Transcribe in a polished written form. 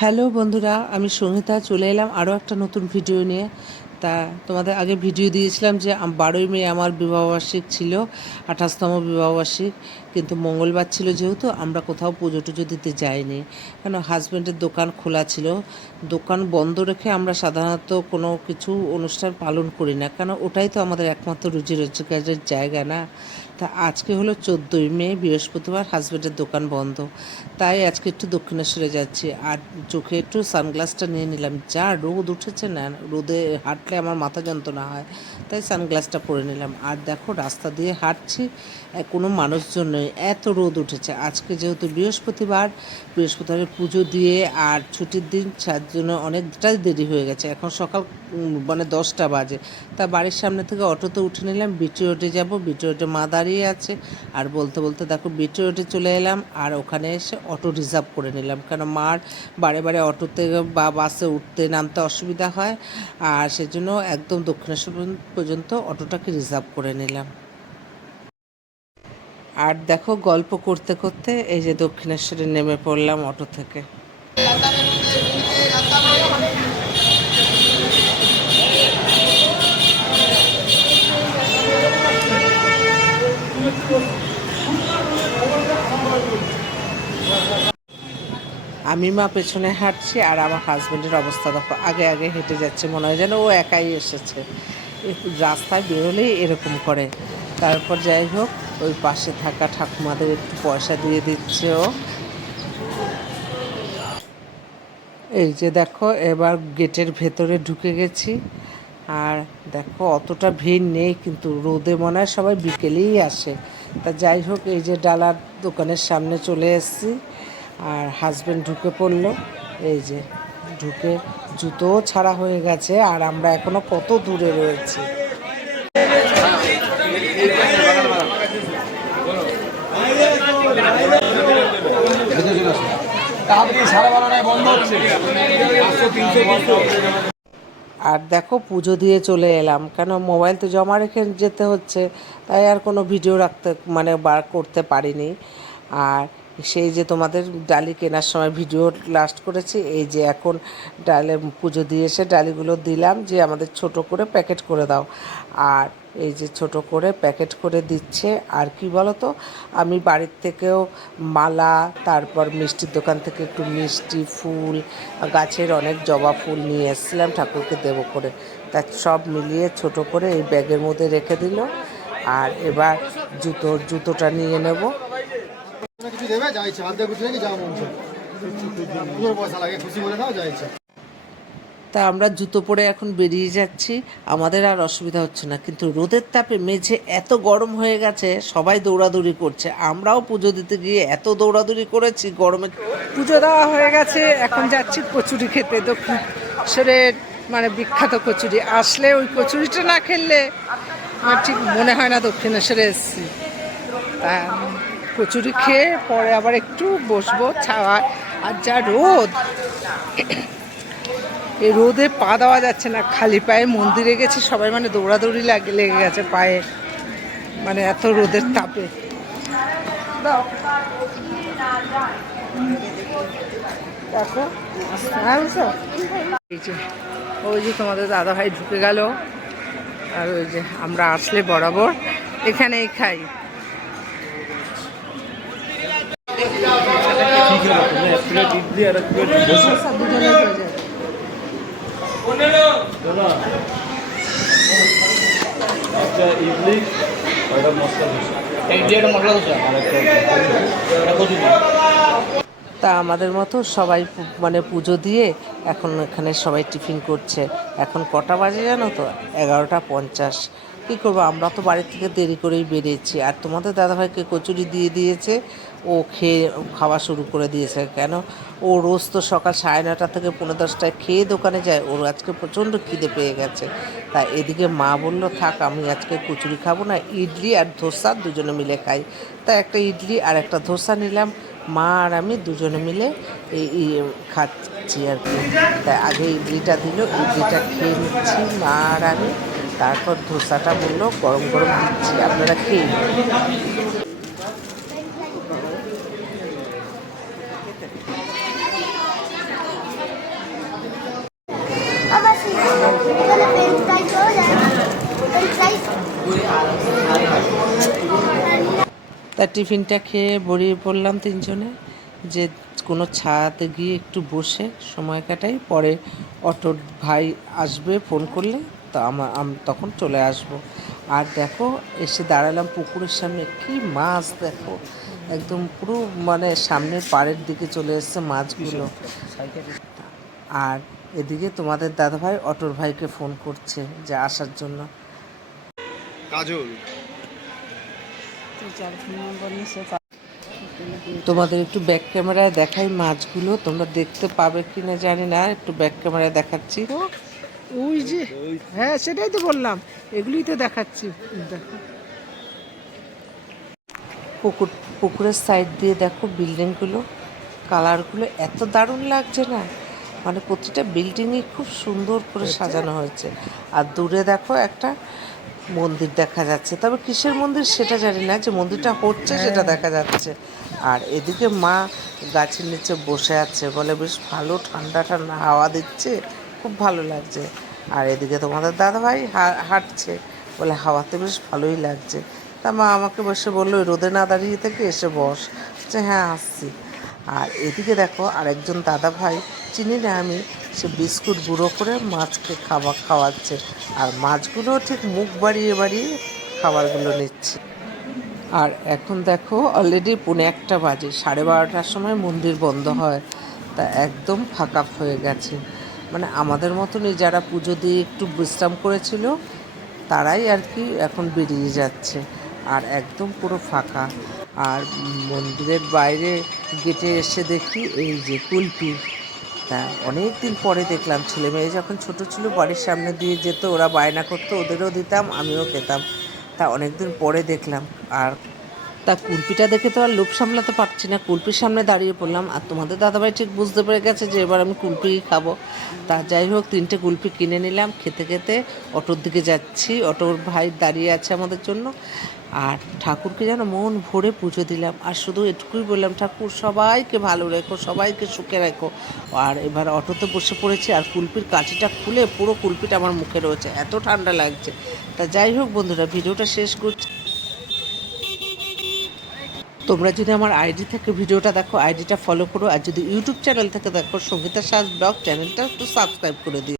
Hello বন্ধুরা, আমি সঙ্গীতা চলে এলাম আরও একটা নতুন ভিডিও নিয়ে। তা তোমাদের আগে ভিডিও দিয়েছিলাম যে 12ই মে আমার বিবাহবার্ষিক ছিল, 28তম বিবাহবার্ষিক। কিন্তু মঙ্গলবার ছিল যেহেতু আমরা কোথাও পুজো টুজো দিতে যাইনি, কেন হাজব্যান্ডের দোকান খোলা ছিল। দোকান বন্ধ রেখে আমরা সাধারণত কোনো কিছু অনুষ্ঠান পালন করি না, কেন ওটাই তো আমাদের একমাত্র রুজি রোজগারের জায়গা না। তা আজকে হলো 14ই মে, বৃহস্পতিবার, হাজব্যান্ডের দোকান বন্ধ। তাই আজকে একটু দক্ষিণেশ্বরে যাচ্ছি, আর চোখে একটু সানগ্লাসটা নিয়ে নিলাম। যা রোদ উঠেছে না, রোদে হাঁটলে আমার মাথা যন্ত্রণা হয়, তাই সানগ্লাসটা পরে নিলাম। আর দেখো রাস্তা দিয়ে হাঁটছি, কোনো মানুষজন নেই, এত রোদ উঠেছে। আজকে যেহেতু বৃহস্পতিবারের পুজো দিয়ে আর ছুটির দিন, তার জন্য অনেকটাই দেরি হয়ে গেছে। এখন সকাল 10টা বাজে। তা বাড়ির সামনে থেকে অটোতে উঠে নিলাম, বিটি রোডে যাবো। বিটি রোডে মা দাঁড়িয়ে আছে, আর বলতে বলতে দেখো বিটি রোডে চলে এলাম। আর ওখানে এসে অটো রিজার্ভ করে নিলাম, কেন মার বারে বারে অটোতে বা বাসে উঠতে নামতে অসুবিধা হয়। আর সেজন্য একদম দক্ষিণেশ্বর পর্যন্ত অটোটাকে রিজার্ভ করে নিলাম। আর দেখো গল্প করতে করতে এই যে দক্ষিণেশ্বরে নেমে পড়লাম অটো থেকে। আমি মা পেছনে হাঁটছি, আর আমার হাজব্যান্ডের অবস্থা দেখো, আগে আগে হেঁটে যাচ্ছে, মনে হয় যেন ও একাই এসেছে। রাস্তায় বেরোলেই এরকম করে। তারপর যাই হোক, ওই পাশে থাকা ঠাকুমাদের একটু পয়সা দিয়ে দিচ্ছে ও। এই যে দেখো, এবার গেটের ভেতরে ঢুকে গেছি। আর দেখো অতটা ভিড় নেই, কিন্তু রোদে মনে হয় সবাই বিকেলেই আসে। তা যাই হোক, এই যে ডালার দোকানের সামনে চলে এসেছি, আর হাজব্যান্ড ঢুকে পড়লো। এই যে ঢুকে জুতোও ছাড়া হয়ে গেছে, আর আমরা এখনো কত দূরে রয়েছি। আর দেখো পুজো দিয়ে চলে এলাম, কেন মোবাইল তো জমা রেখে যেতে হচ্ছে, তাই আর কোনো ভিডিও রাখতে বার করতে পারিনি। আর সেই যে তোমাদের ডালি কেনার সময় ভিডিও লাস্ট করেছি, এই যে এখন ডালে পুজো দিয়ে এসে ডালিগুলো দিলাম যে আমাদের ছোট করে প্যাকেট করে দাও। আর এই যে ছোট করে প্যাকেট করে দিচ্ছে। আর কি বলো তো, আমি বাড়ির থেকেও মালা, তারপর মিষ্টির দোকান থেকে একটু মিষ্টি, ফুল, গাছের অনেক জবা ফুল নিয়ে এসেছিলাম ঠাকুরকে দেবো করে। তা সব মিলিয়ে ছোট করে এই ব্যাগের মধ্যে রেখে দিল। আর এবার জুতোটা নিয়ে নেব। তা আমরা জুতো পরে এখন বেরিয়ে যাচ্ছি, আমাদের আর অসুবিধা হচ্ছে না। কিন্তু রোদের তাপে মেঝে এত গরম হয়ে গেছে, সবাই দৌড়াদৌড়ি করছে। আমরাও পুজো দিতে গিয়ে এত দৌড়াদৌড়ি করেছি গরমে। পুজো দেওয়া হয়ে গেছে, এখন যাচ্ছি কচুরি খেতে। দক্ষিণেশ্বরের বিখ্যাত কচুরি, আসলে ওই কচুরিটা না খেললে আমার ঠিক মনে হয় না দক্ষিণেশ্বরে এসেছি। তা কচুরি খেয়ে পরে আবার একটু বসবো ছাওয়ায়। আর যা রোদ, এই রোদে পা দেওয়া যাচ্ছে না। খালি পায়ে মন্দিরে গেছি, সবাই দৌড়াদৌড়ি লেগে গেছে পায়ে, এত রোদের তাপে। দেখো এই যে, ওই যে তোমাদের দাদা ভাই ঢুকে গেল। আর ওই যে আমরা আসলে বরাবর এখানেই খাই। তা আমাদের মতো সবাই পুজো দিয়ে এখন এখানে সবাই টিফিন করছে। এখন কটা বাজে জানো তো? 11টা 50। কী করবো, আমরা তো বাড়ি থেকে দেরি করেই বেরিয়েছি। আর তোমাদের দাদাভাইকে কচুরি দিয়ে দিয়েছে, ও খাওয়া শুরু করে দিয়েছে। কেন, ও রোজ তো সকাল 9:30 থেকে 10:45 খেয়ে দোকানে যায়। ওর আজকে প্রচণ্ড খিদে পেয়ে গেছে। তাই এদিকে মা বললো, থাক, আমি আজকে কচুরি খাবো না, ইডলি আর ধোসা দুজনে মিলে খাই। তাই একটা ইডলি আর একটা ধোসা নিলাম। মা আর আমি দুজনে মিলে এই খাচ্ছি আর কি। তাই আগে ইডলিটা দিল, ইডলিটা খেয়ে নিচ্ছি মা আর আমি। তারপর ধোসাটা বললো গরম গরম দিচ্ছি, আপনারা খেয়ে নিন। টিফিনটা খেয়ে বেরিয়ে পড়লাম তিনজনে, যে কোনো ছায়াতে গিয়ে একটু বসে সময় কাটাই, পরে অটোর ভাই আসবে ফোন করলে, তো আমি তখন চলে আসব। আর দেখো এসে দাঁড়ালাম পুকুরের সামনে, কি মাছ দেখো, একদম পুরো মানে সামনের পাড়ের দিকে চলে এসছে মাছগুলো। আর এদিকে তোমাদের দাদাভাই অটোর ভাইকে ফোন করছে যে আসার জন্য। কাজল তোমাদের একটু ব্যাক ক্যামেরায় দেখাই মাছগুলো, তোমরা দেখতে পাবে কি না জানি না, একটু ব্যাক ক্যামেরায় দেখাচ্ছি। ওই যে, হ্যাঁ সেটাই তো বললাম, এগুলিই তো দেখাচ্ছি। দেখো পুকুরের সাইড দিয়ে দেখো বিল্ডিংগুলো, কালারগুলো এত দারুণ লাগছে না, মানে প্রতিটা বিল্ডিংই খুব সুন্দর করে সাজানো হয়েছে। আর দূরে দেখো একটা মন্দির দেখা যাচ্ছে, তবে কিসের মন্দির সেটা জানি না, যে মন্দিরটা হচ্ছে সেটা দেখা যাচ্ছে। আর এদিকে মা গাছের নিচে বসে আছে, বলে বেশ ভালো ঠান্ডা ঠান্ডা হাওয়া দিচ্ছে, খুব ভালো লাগছে। আর এদিকে তোমাদের দাদাভাই হাঁটছে, বলে হাওয়াতে বেশ ভালোই লাগছে। তা মা আমাকে বসে বললো, রোদে না দাঁড়িয়ে থেকে এসে বস, যে হ্যাঁ আসছি। আর এদিকে দেখো আরেকজন দাদা ভাই, চিনি না আমি, সে বিস্কুট গুঁড়ো করে মাছকে খাওয়াচ্ছে, আর মাছগুলো ঠিক মুখ বাড়িয়ে বাড়িয়ে খাবারগুলো নিচ্ছে। আর এখন দেখো অলরেডি 1:45 বাজে, 12:30টার সময় মন্দির বন্ধ হয়, তা একদম ফাঁকা হয়ে গেছে। মানে আমাদের মতনই যারা পুজো দিয়ে একটু বিশ্রাম করেছিল তারাই আর কি এখন বেরিয়ে যাচ্ছে, আর একদম পুরো ফাঁকা। আর মন্দিরের বাইরে গেটে এসে দেখি এই যে কুলপি, তা অনেক দিন পরে দেখলাম। ছেলে মেয়ে যখন ছোট ছিল বাড়ির সামনে দিয়ে যেত, ওরা বায়না করতো, ওদেরও দিতাম, আমিও খেতাম, তা অনেক দিন পরে দেখলাম। আর তা কুলপিটা দেখে তো আর লোভ সামলাতে পারছি না, কুলপির সামনে দাঁড়িয়ে পড়লাম। আর তোমাদের দাদাভাই ঠিক বুঝতে পেরে গেছে যে এবার আমি কুলপিই খাবো। তা যাই হোক 3টে কুলপি কিনে নিলাম, খেতে খেতে অটোর দিকে যাচ্ছি। অটোর ভাই দাঁড়িয়ে আছে আমাদের জন্য। আর ঠাকুরকে যেন মন ভরে পুজো দিলাম, আর শুধু এটুকুই বললাম, ঠাকুর সবাইকে ভালো রেখো, সবাইকে সুখে রেখো। আর এবার অটোতে বসে পড়েছি, আর কুলপির কাঠিটা খুলে পুরো কুলপিটা আমার মুখে রয়েছে, এত ঠান্ডা লাগছে। তা যাই হোক বন্ধুরা, ভিডিওটা শেষ করছি। তোমরা যদি আমার আইডি থেকে ভিডিওটা দেখো, আইডিটা ফলো করো, আর যদি ইউটিউব চ্যানেল থেকে দেখো, সঙ্গীতা সাজ ব্লগ চ্যানেলটা একটু সাবস্ক্রাইব করে দিও।